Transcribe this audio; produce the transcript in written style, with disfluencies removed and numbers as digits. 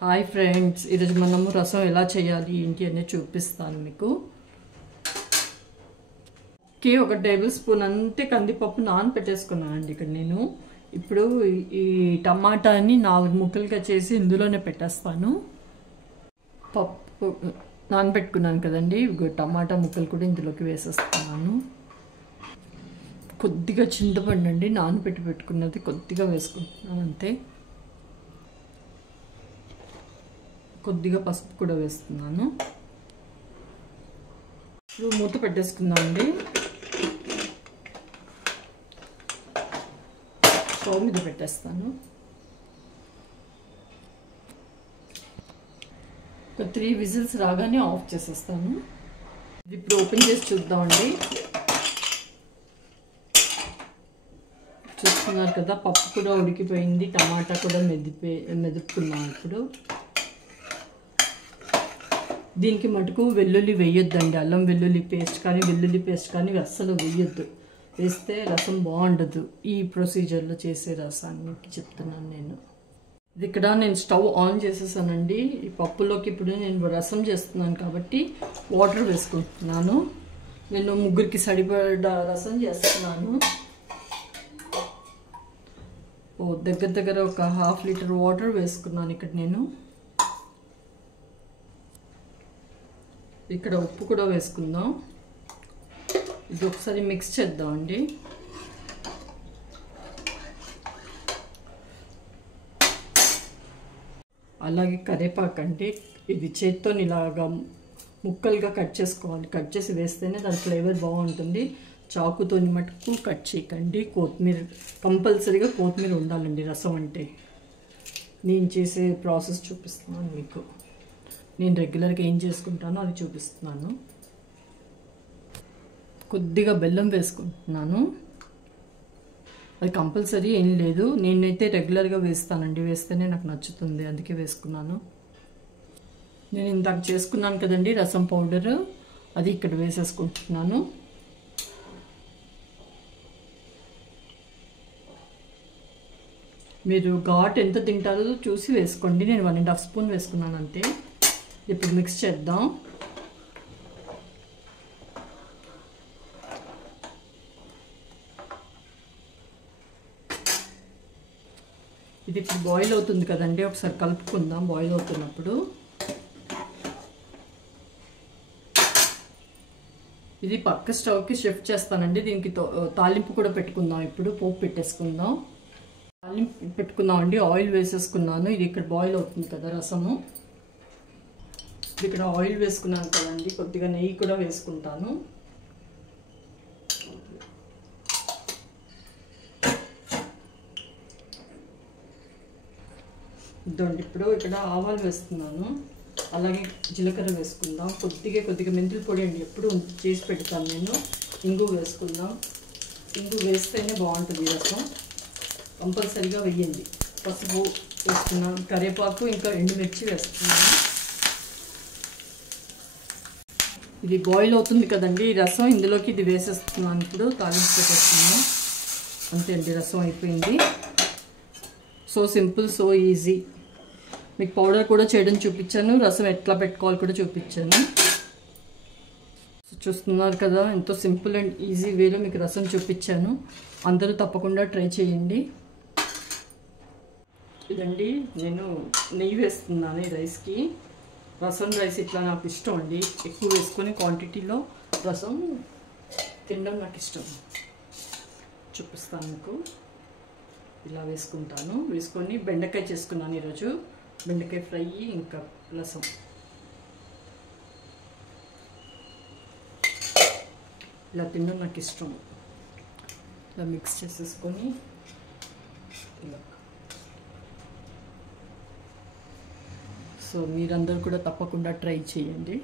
Hi friends, ఈరోజు మనము రసం ఎలా చేయాలి ఏంటి అనేది చూపిస్తాను మీకు. ఒక టేబుల్ స్పూన్ అంతే కందిపప్పు నానబెట్టేసుకున్నానండి. ఇక్కడ నేను ఇప్పుడు ఈ టమాటాని 4 ముక్కలుగా చేసి ఇందులోనే పెట్టేస్తాను. పప్పు నానబెట్టుకున్నాను కదండి, టమాటా ముక్కలు కూడా ఇందులోకి వేసేస్తున్నాను. కొద్దిగా చింతపండు అండి, నానబెట్టి పెట్టుకున్నది కొద్దిగా వేసుకుంటున్నాను అంతే. కొద్దిగా పసుపు కూడా వేస్తున్నాను. ఇప్పుడు మూత పెట్టేసుకుందాం అండి. స్టవ్ మీద పెట్టేస్తాను. ఒక 3 విజిల్స్ రాగానే ఆఫ్ చేసేస్తాను. ఇప్పుడు ఓపెన్ చేసి చూద్దామండి. చూస్తున్నారు కదా, పప్పు కూడా ఉడికిపోయింది, టమాటా కూడా మెదుపుకున్నాం. ఇప్పుడు దీనికి మటుకు వెల్లుల్లి వేయొద్దండి. అల్లం వెల్లుల్లి పేస్ట్ కానీ వెల్లుల్లి పేస్ట్ కానీ అస్సలు వేయొద్దు. వేస్తే రసం బాగుండదు. ఈ ప్రొసీజర్లో చేసే రసానికి చెప్తున్నాను నేను. ఇక్కడ నేను స్టవ్ ఆన్ చేసేసానండి. ఈ పప్పులోకి ఇప్పుడు నేను రసం చేస్తున్నాను కాబట్టి వాటర్ వేసుకుంటున్నాను. నేను 3కి సరిపడా రసం చేస్తున్నాను. దగ్గర ఒక 1/2 లీటర్ వాటర్ వేసుకున్నాను ఇక్కడ నేను. ఇక్కడ ఉప్పు కూడా వేసుకుందాం. ఇది ఒకసారి మిక్స్ చేద్దామండి. అలాగే కరివేపాకు అంటే ఇది చేత్తో ఇలాగా ముక్కలుగా కట్ చేసుకోవాలి. కట్ చేసి వేస్తేనే దాని ఫ్లేవర్ బాగుంటుంది. చాకుతో మటుకు కట్ చేయకండి. కొత్తిమీర కంపల్సరీగా కొత్తిమీర ఉండాలండి రసం అంటే. నేను చేసే ప్రాసెస్ చూపిస్తున్నాను మీకు. నేను రెగ్యులర్గా ఏం చేసుకుంటానో అది చూపిస్తున్నాను. కొద్దిగా బెల్లం వేసుకుంటున్నాను. అది కంపల్సరీ ఏం లేదు, నేనైతే రెగ్యులర్గా వేస్తానండి. వేస్తేనే నాకు నచ్చుతుంది, అందుకే వేసుకున్నాను. నేను ఇందాక చేసుకున్నాను కదండి రసం పౌడర్, అది ఇక్కడ వేసేసుకుంటున్నాను. మీరు ఘాట్ ఎంత తింటారో చూసి వేసుకోండి. నేను 1.5 స్పూన్ వేసుకున్నాను అంతే. ఇప్పుడు మిక్స్ చేద్దాం. ఇది ఇప్పుడు బాయిల్ అవుతుంది కదండి, ఒకసారి కలుపుకుందాం. బాయిల్ అవుతున్నప్పుడు ఇది పక్క స్టవ్కి షిఫ్ట్ చేస్తానండి. దీనికి తాలింపు కూడా పెట్టుకుందాం. ఇప్పుడు పోపు పెట్టేసుకుందాం. తాలింపు పెట్టుకుందాం అండి. ఆయిల్ వేసేసుకున్నాను. ఇది ఇక్కడ బాయిల్ అవుతుంది కదా రసము. ఇక్కడ ఆయిల్ వేసుకున్నాను కదండి, కొద్దిగా నెయ్యి కూడా వేసుకుంటాను. ఇదండి ఇప్పుడు ఇక్కడ ఆవాలు వేస్తున్నాను. అలాగే జీలకర్ర వేసుకుందాం. కొద్దిగా మెంతుల పొడి అండి, ఎప్పుడు చేసి పెడతాను నేను. ఇంగు వేసుకుందాం. ఇంగు వేస్తేనే బాగుంటుంది రసం, కంపల్సరీగా వేయండి. పసుపు వేసుకున్నాను. కరివేపాకు ఇంకా ఎండుమిర్చి వేస్తున్నాను. ఇది బాయిల్ అవుతుంది కదండి ఈ రసం, ఇందులోకి ఇది వేసేస్తున్నాను. ఇప్పుడు తాలింపు పెట్టేస్తున్నాను. అంతే అండి, రసం అయిపోయింది. So simple, so easy. మీకు పౌడర్ కూడా చేయడం చూపించాను, రసం ఎట్లా పెట్టుకోవాలి కూడా చూపించాను. చూస్తున్నారు కదా, ఎంతో సింపుల్ అండ్ ఈజీ వేలో మీకు రసం చూపించాను. అందరూ తప్పకుండా ట్రై చేయండి. ఇదండి, నేను నెయ్యి వేస్తున్నాను ఈ రైస్కి. రసం రైస్ ఇట్లా నాకు ఇష్టం అండి. ఎక్కువ వేసుకొని క్వాంటిటీలో రసం తినడం నాకు ఇష్టం. చూపిస్తాను మీకు. ఇలా వేసుకుంటాను. వేసుకొని బెండకాయ చేసుకున్నాను ఈరోజు. బెండకాయ ఫ్రై ఇంకా రసం. ఇలా తినడం నాకు ఇష్టం. ఇలా మిక్స్ చేసేసుకొని ఇలా. సో మీరందరూ కూడా తప్పకుండా ట్రై చేయండి.